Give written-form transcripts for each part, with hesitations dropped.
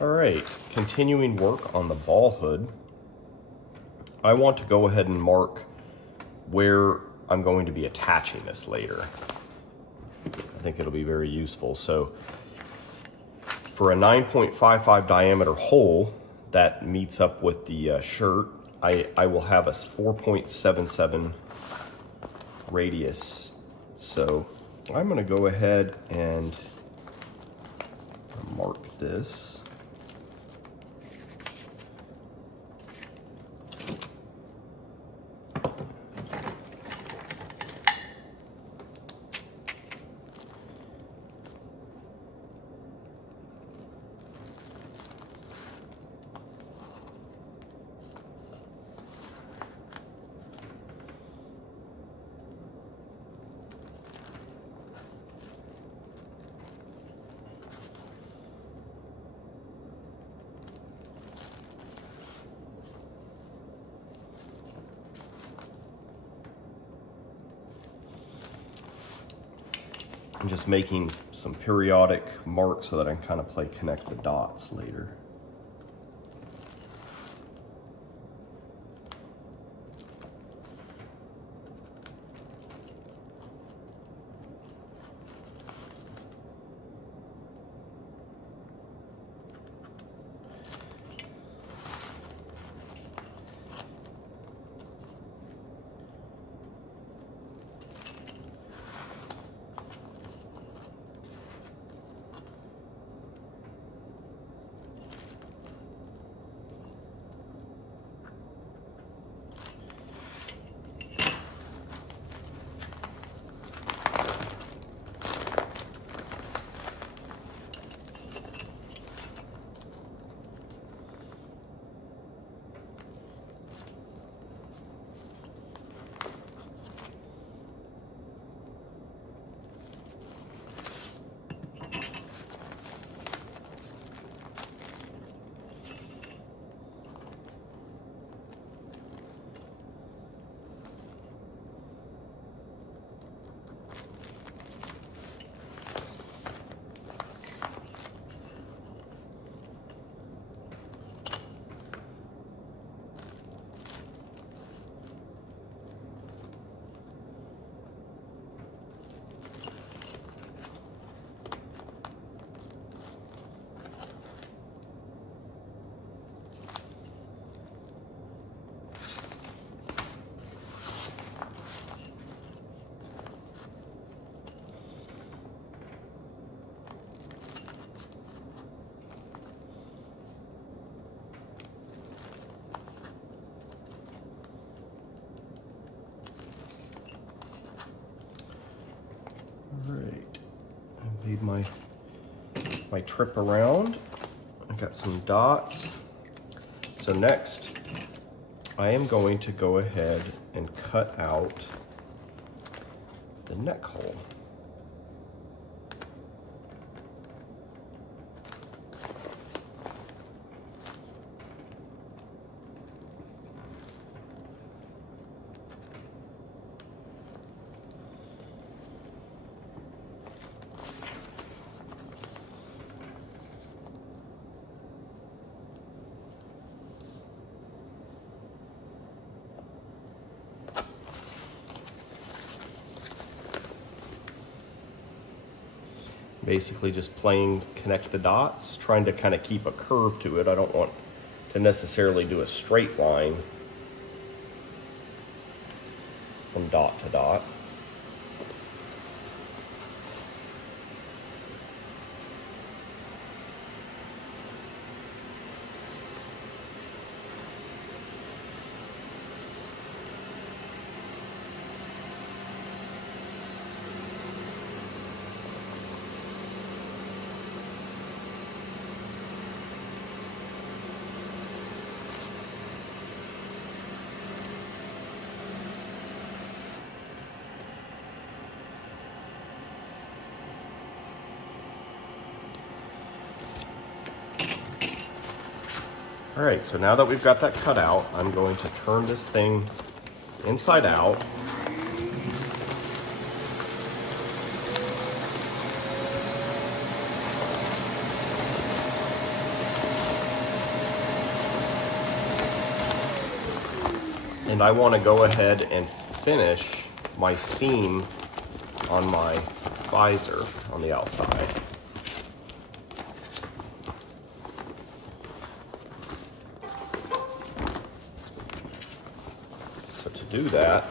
All right, continuing work on the ball hood. I want to go ahead and mark where I'm going to be attaching this later. I think it'll be very useful. So for a 9.55 diameter hole that meets up with the shirt, I will have a 4.77 radius. So I'm gonna go ahead and mark this. I'm just making some periodic marks so that I can kind of connect the dots later. Alright, I made my trip around. I got some dots. So next, I am going to go ahead and cut out the neck hole. Basically just connect the dots, trying to kind of keep a curve to it. I don't want to necessarily do a straight line from dot to dot. All right, so now that we've got that cut out, I'm going to turn this thing inside out. And I want to go ahead and finish my seam on my visor on the outside. So to do that,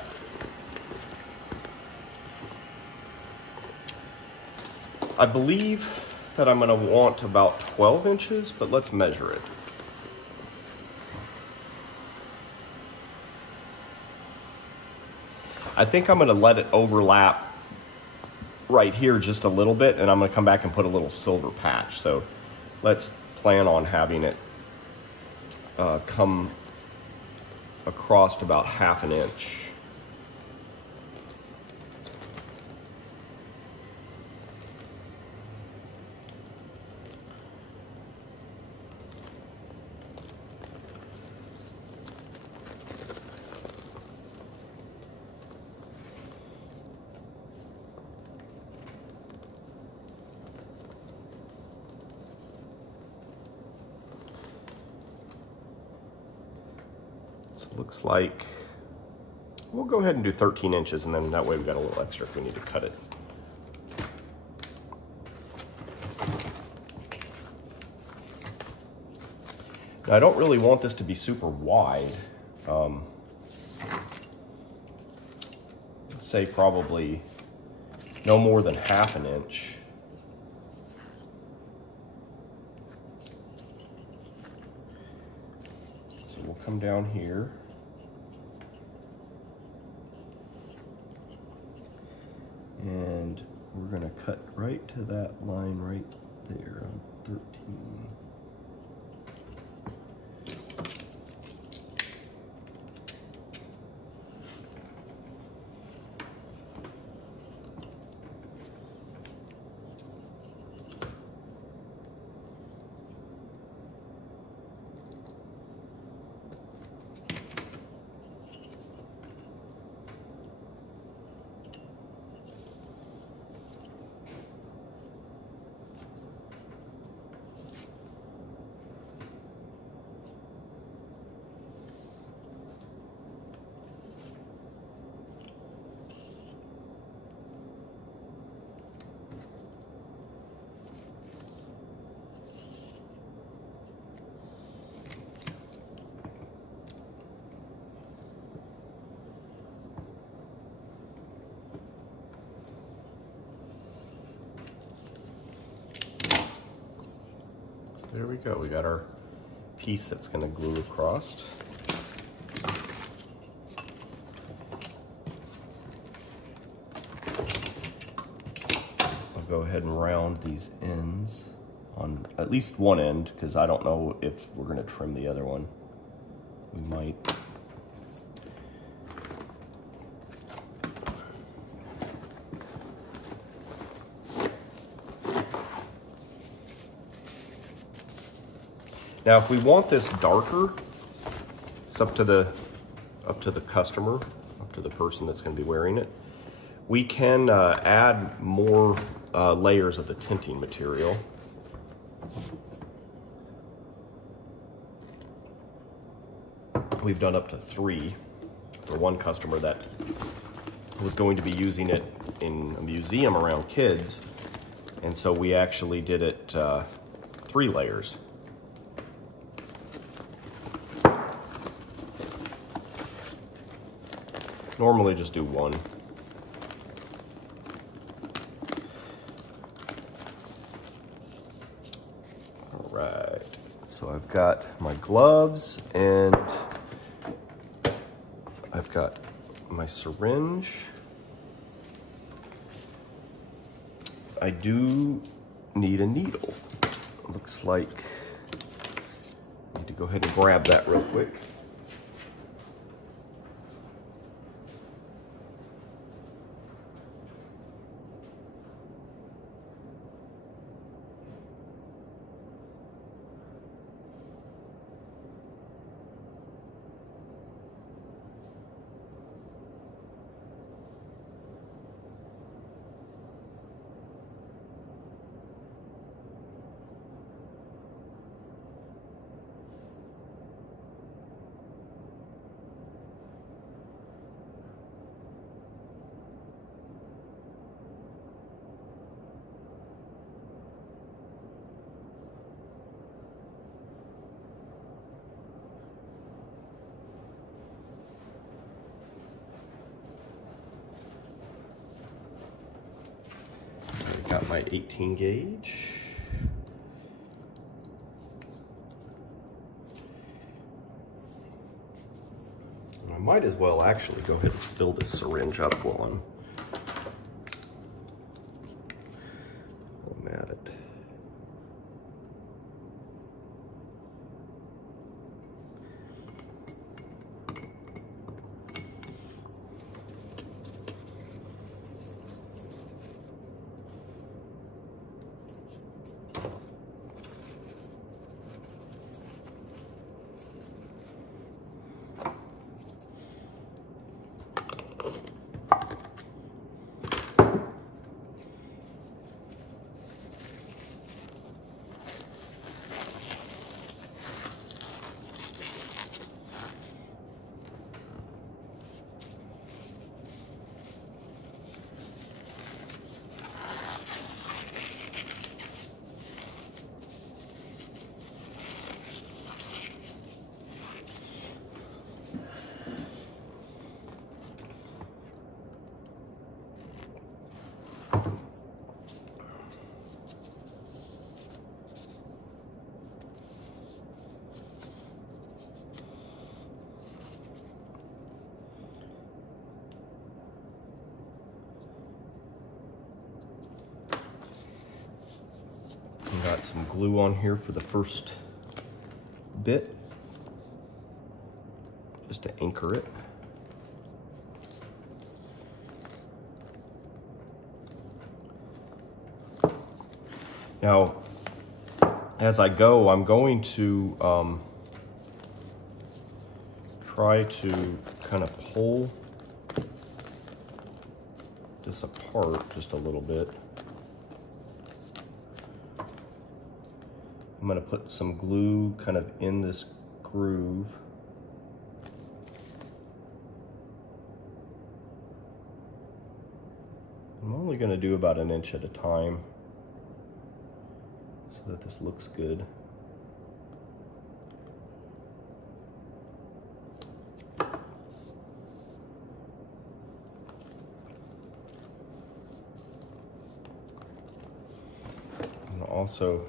I believe that I'm going to want about 12 inches, but let's measure it. I think I'm going to let it overlap right here just a little bit, and I'm going to come back and put a little silver patch. So let's plan on having it come across about 1/2 inch. Looks like we'll go ahead and do 13 inches, and then that way we've got a little extra if we need to cut it. Now, I don't really want this to be super wide. Say probably no more than 1/2 inch. So we'll come down here. And we're going to cut right to that line right there on 13. There we go. We got our piece that's going to glue across. I'll go ahead and round these ends on at least one end, because I don't know if we're going to trim the other one. We might. Now, if we want this darker, it's up to the customer, up to the person that's going to be wearing it. We can add more layers of the tinting material. We've done up to 3 for one customer that was going to be using it in a museum around kids, and so we actually did it 3 layers. Normally just do 1. All right, so I've got my gloves and I've got my syringe. I do need a needle. Looks like I need to go ahead and grab that real quick. my 18 gauge. And I might as well actually go ahead and fill this syringe up while I'm at it. Got some glue on here for the first bit, just to anchor it. Now, as I go, I'm going to try to kind of pull this apart just a little bit. I'm going to put some glue kind of in this groove. I'm only going to do about 1 inch at a time so that this looks good. And also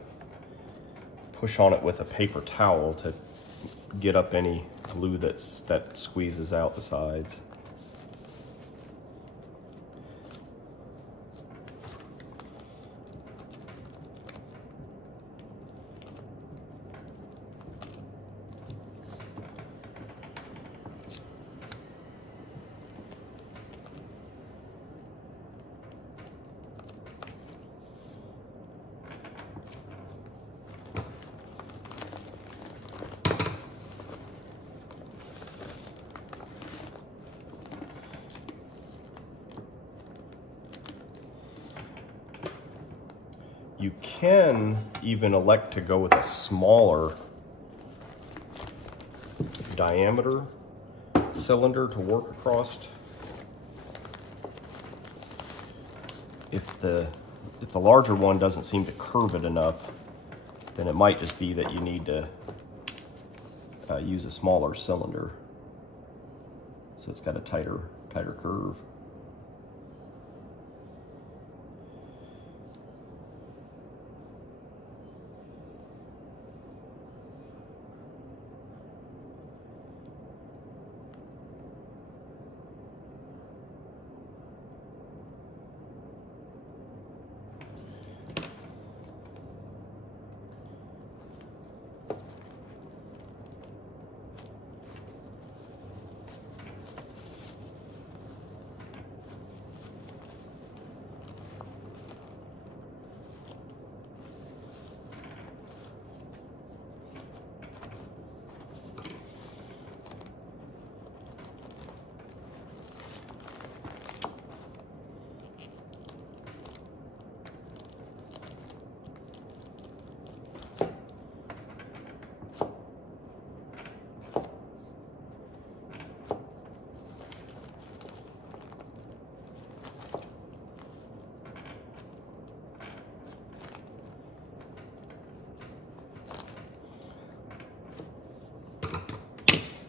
push on it with a paper towel to get up any glue that squeezes out the sides. You can even elect to go with a smaller diameter cylinder to work across. If the larger one doesn't seem to curve it enough, then it might just be that you need to use a smaller cylinder so it's got a tighter curve.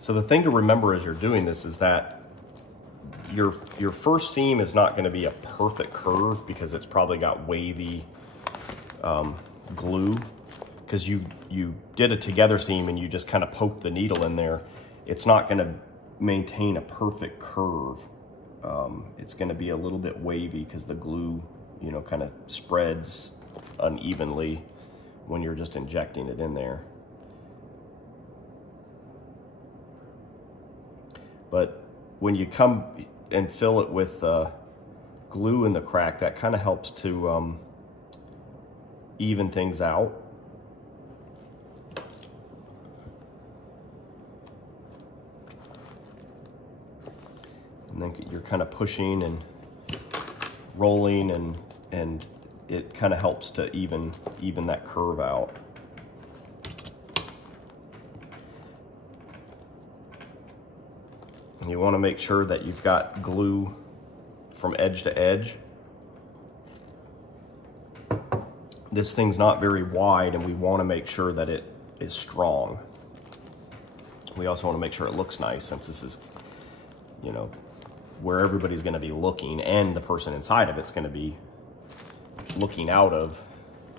So the thing to remember as you're doing this is that your first seam is not going to be a perfect curve because it's probably got wavy glue, because you did a together seam and you just kind of poked the needle in there. It's not going to maintain a perfect curve. It's going to be a little bit wavy because the glue, you know, kind of spreads unevenly when you're just injecting it in there. But when you come and fill it with glue in the crack, that kind of helps to even things out. And then you're kind of pushing and rolling, and it kind of helps to even that curve out. And you want to make sure that you've got glue from edge to edge. This thing's not very wide, and we want to make sure that it is strong. We also want to make sure it looks nice, since this is, you know, where everybody's going to be looking, and the person inside of it's going to be looking out of.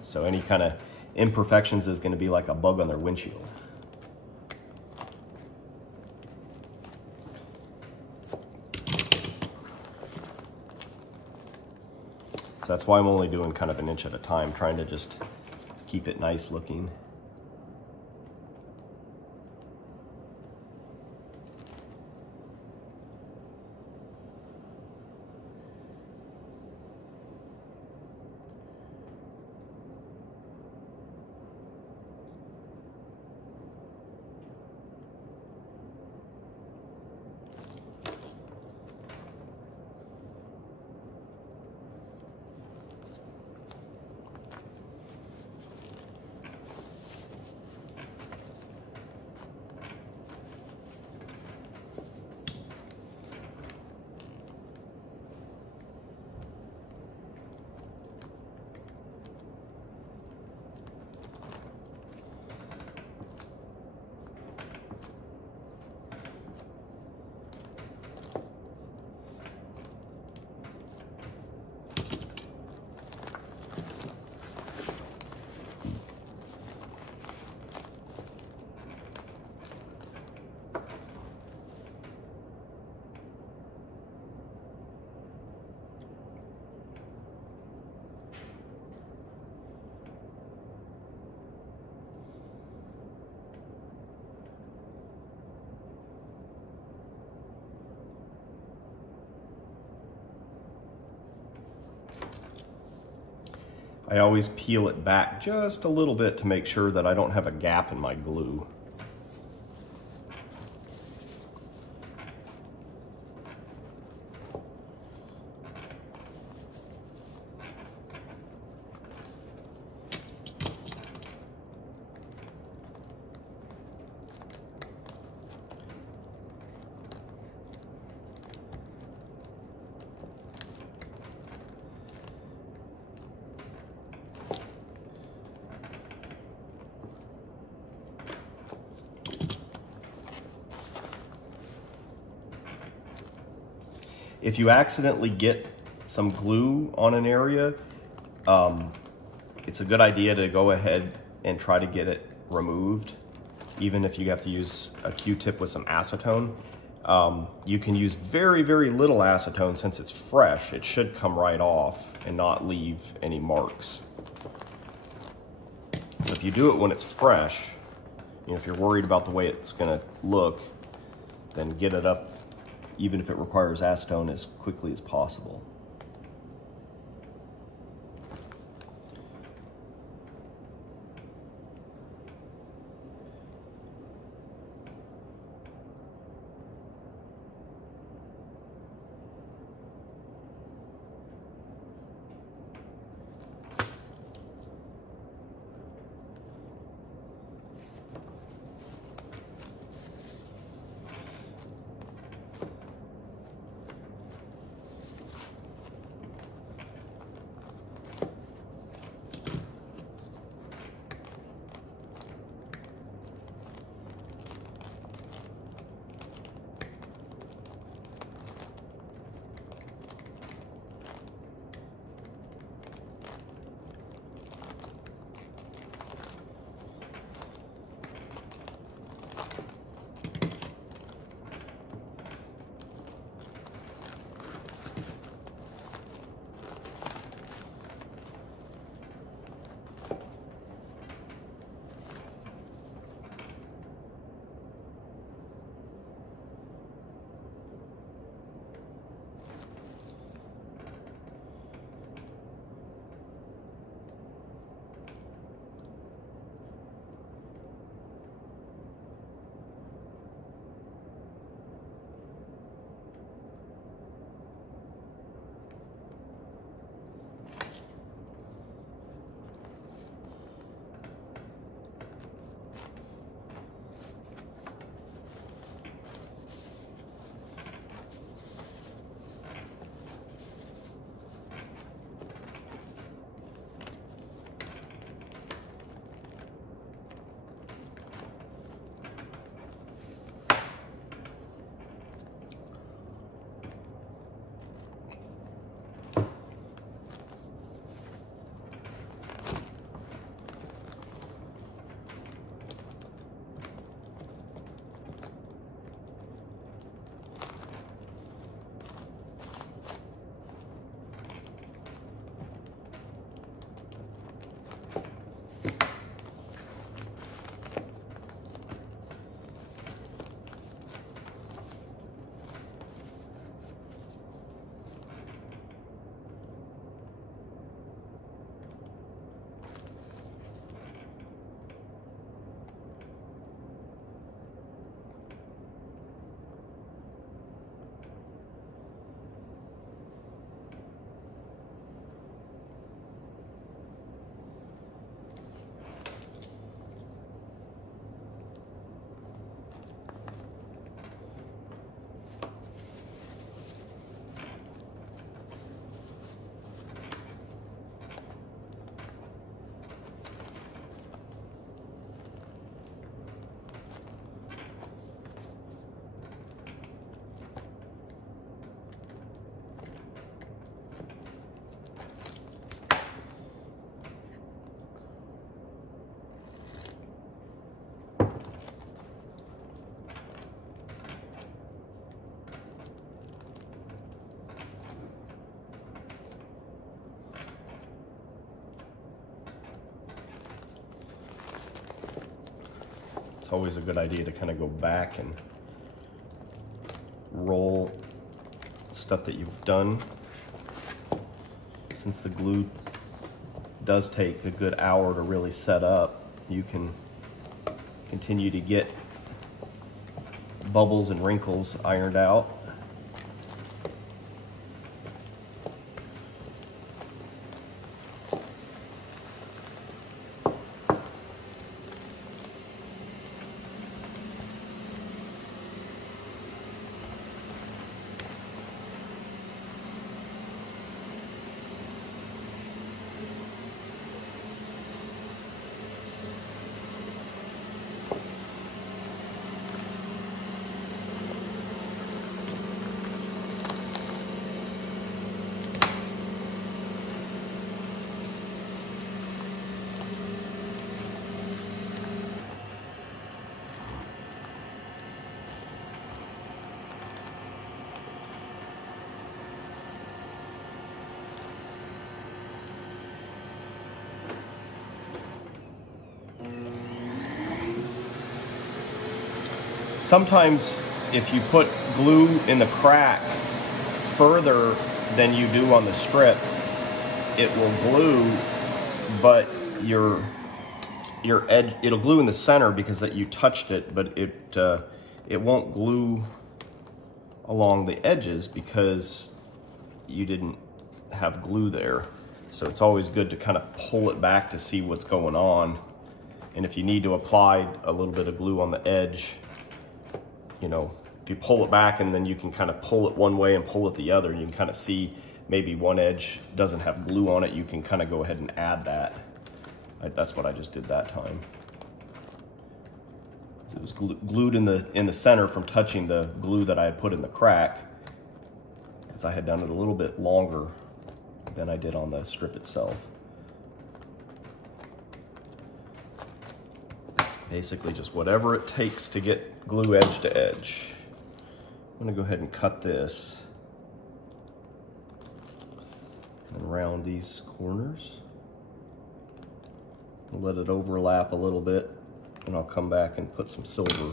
So any kind of imperfections is going to be like a bug on their windshield. So that's why I'm only doing kind of an inch at a time, trying to just keep it nice looking. I always peel it back just a little bit to make sure that I don't have a gap in my glue. If you accidentally get some glue on an area, it's a good idea to go ahead and try to get it removed, even if you have to use a Q-tip with some acetone. You can use very, very little acetone. Since it's fresh, it should come right off and not leave any marks. So if you do it when it's fresh, you know, if you're worried about the way it's gonna look, then get it up, even if it requires acetone, as quickly as possible. it's always a good idea to kind of go back and roll stuff that you've done. Since the glue does take a good hour to really set up, you can continue to get bubbles and wrinkles ironed out. Sometimes if you put glue in the crack further than you do on the strip, it will glue, but your edge, it'll glue in the center because that you touched it, but it won't glue along the edges because you didn't have glue there. So it's always good to kind of pull it back to see what's going on. And if you need to apply a little bit of glue on the edge, you know, if you pull it back and then you can kind of pull it one way and pull it the other, you can kind of see maybe one edge doesn't have glue on it, you can kind of go ahead and add that. That's what I just did that time. It was glued in the center from touching the glue that I had put in the crack, because I had done it a little bit longer than I did on the strip itself. Basically just whatever it takes to get glue edge to edge. I'm gonna go ahead and cut this and round these corners. I'll let it overlap a little bit, and I'll come back and put some silver.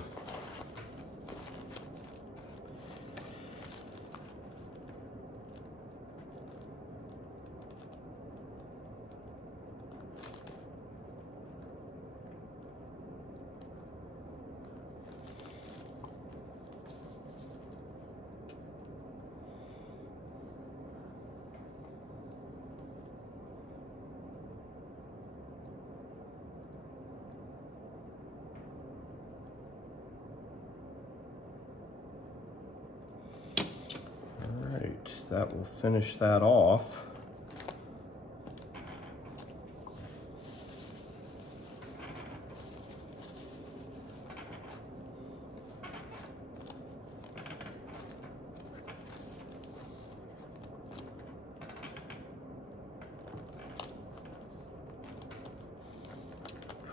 That will finish that off.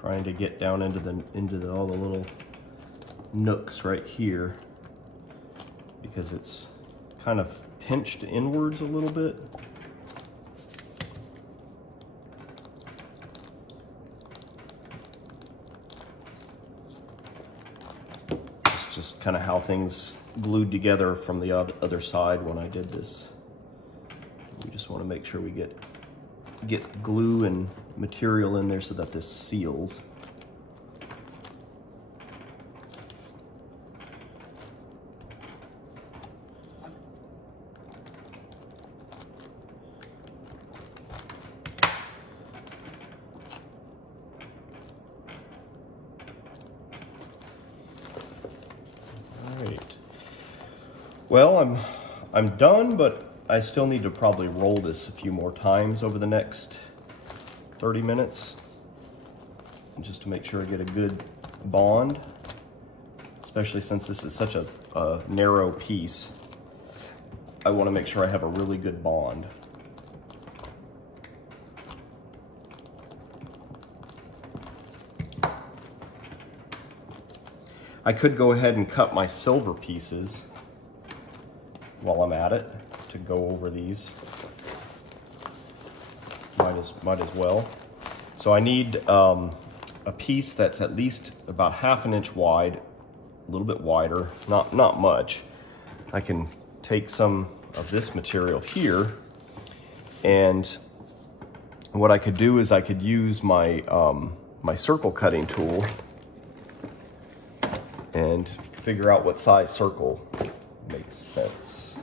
Trying to get down into all the little nooks right here, because it's kind of pinched inwards a little bit. It's just kind of how things glued together from the other side when I did this. We just want to make sure we get glue and material in there so that this seals. Well, I'm done, but I still need to probably roll this a few more times over the next 30 minutes, just to make sure I get a good bond, especially since this is such a narrow piece. I want to make sure I have a really good bond. I could go ahead and cut my silver pieces while I'm at it to go over these. Might as well. So I need a piece that's at least about 1/2 inch wide, a little bit wider, not much. I can take some of this material here, and what I could do is I could use my my circle cutting tool and figure out what size circle makes sense.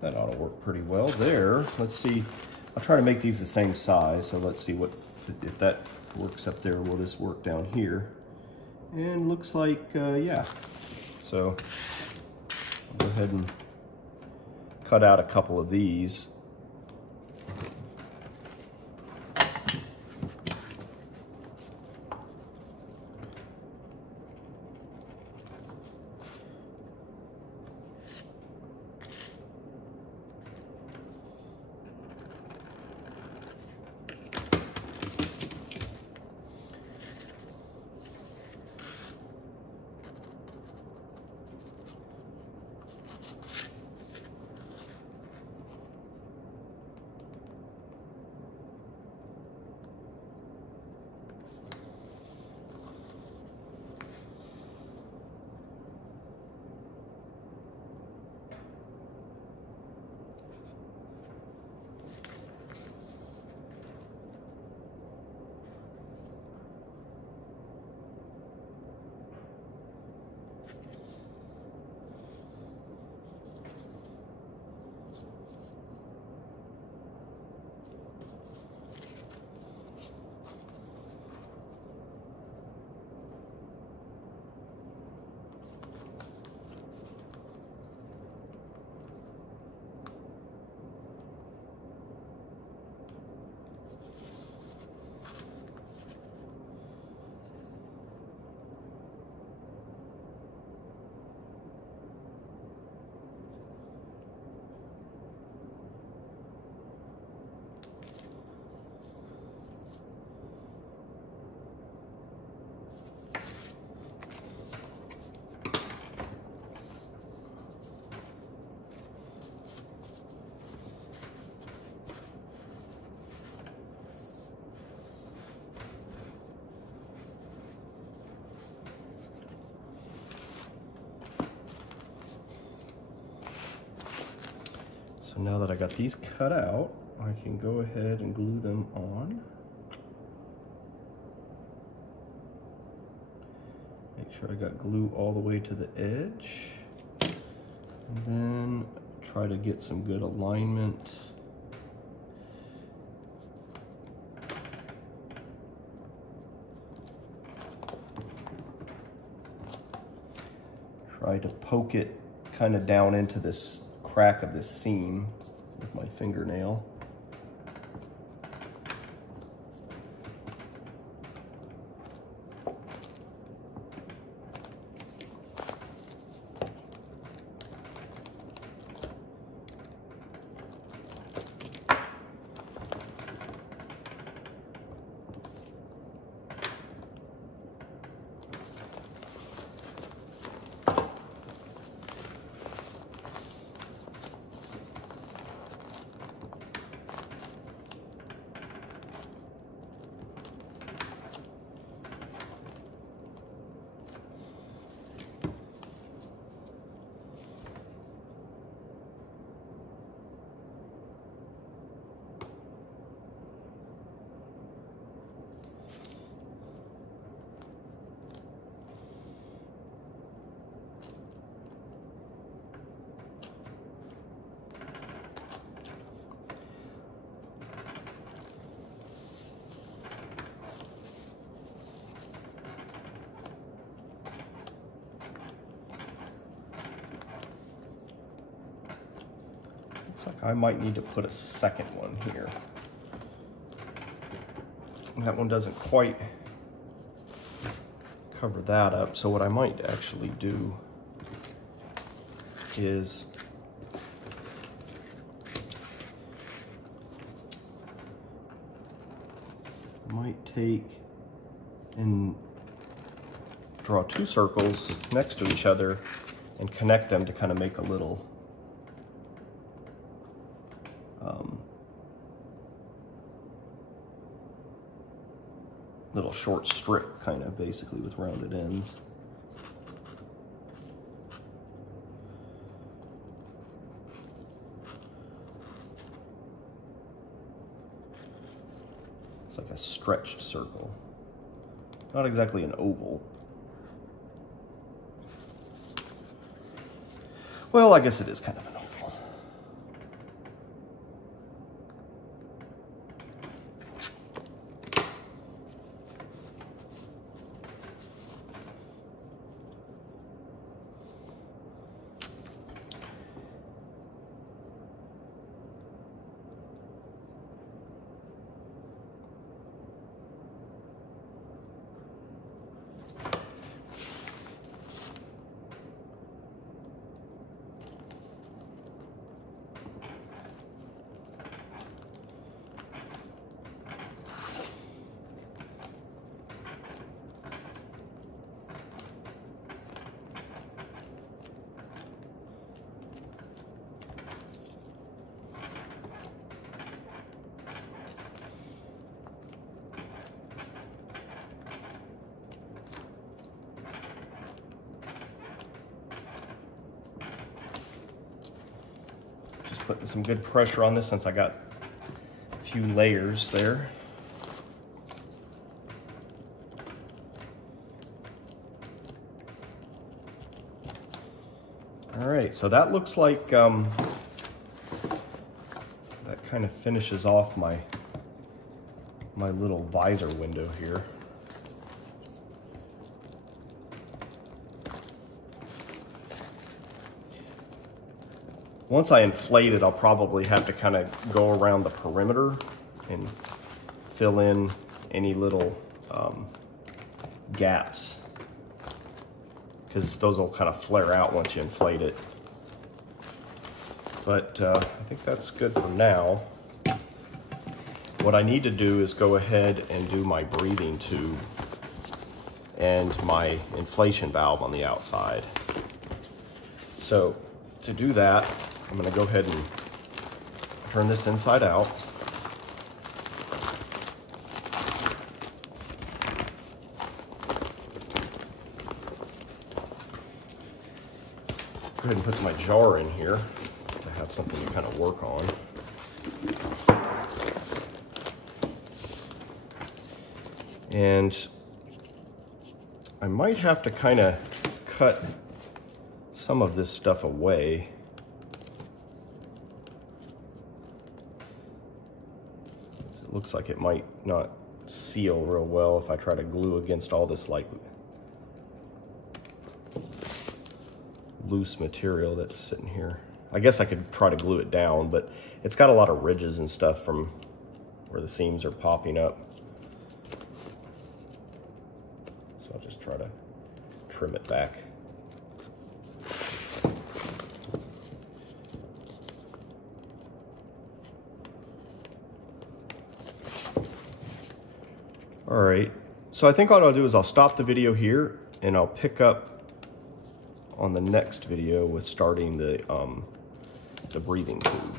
That ought to work pretty well there. Let's see, I'll try to make these the same size. So let's see if that works up there. Will this work down here? And looks like, yeah. So I'll go ahead and cut out a couple of these. So now that I got these cut out, I can go ahead and glue them on. Make sure I got glue all the way to the edge. And then try to get some good alignment. Try to poke it kind of down into this crack of this seam with my fingernail. Looks like I might need to put a second one here. That one doesn't quite cover that up, so what I might actually do is I might take and draw two circles next to each other and connect them to kind of make a little little short strip, kind of, basically, with rounded ends. It's like a stretched circle. Not exactly an oval. Well, I guess it is kind of an oval. Putting some good pressure on this since I got a few layers there. All right, so that looks like that kind of finishes off my little visor window here. Once I inflate it, I'll probably have to kind of go around the perimeter and fill in any little gaps, because those will kind of flare out once you inflate it. But I think that's good for now. What I need to do is go ahead and do my breathing tube and my inflation valve on the outside. So to do that, I'm going to go ahead and turn this inside out. Go ahead and put my jar in here to have something to kind of work on. And I might have to kind of cut some of this stuff away. It looks like it might not seal real well if I try to glue against all this like loose material that's sitting here. I guess I could try to glue it down, but it's got a lot of ridges and stuff from where the seams are popping up. So I'll just try to trim it back. All right, so I think what I'll do is I'll stop the video here and I'll pick up on the next video with starting the breathing tube.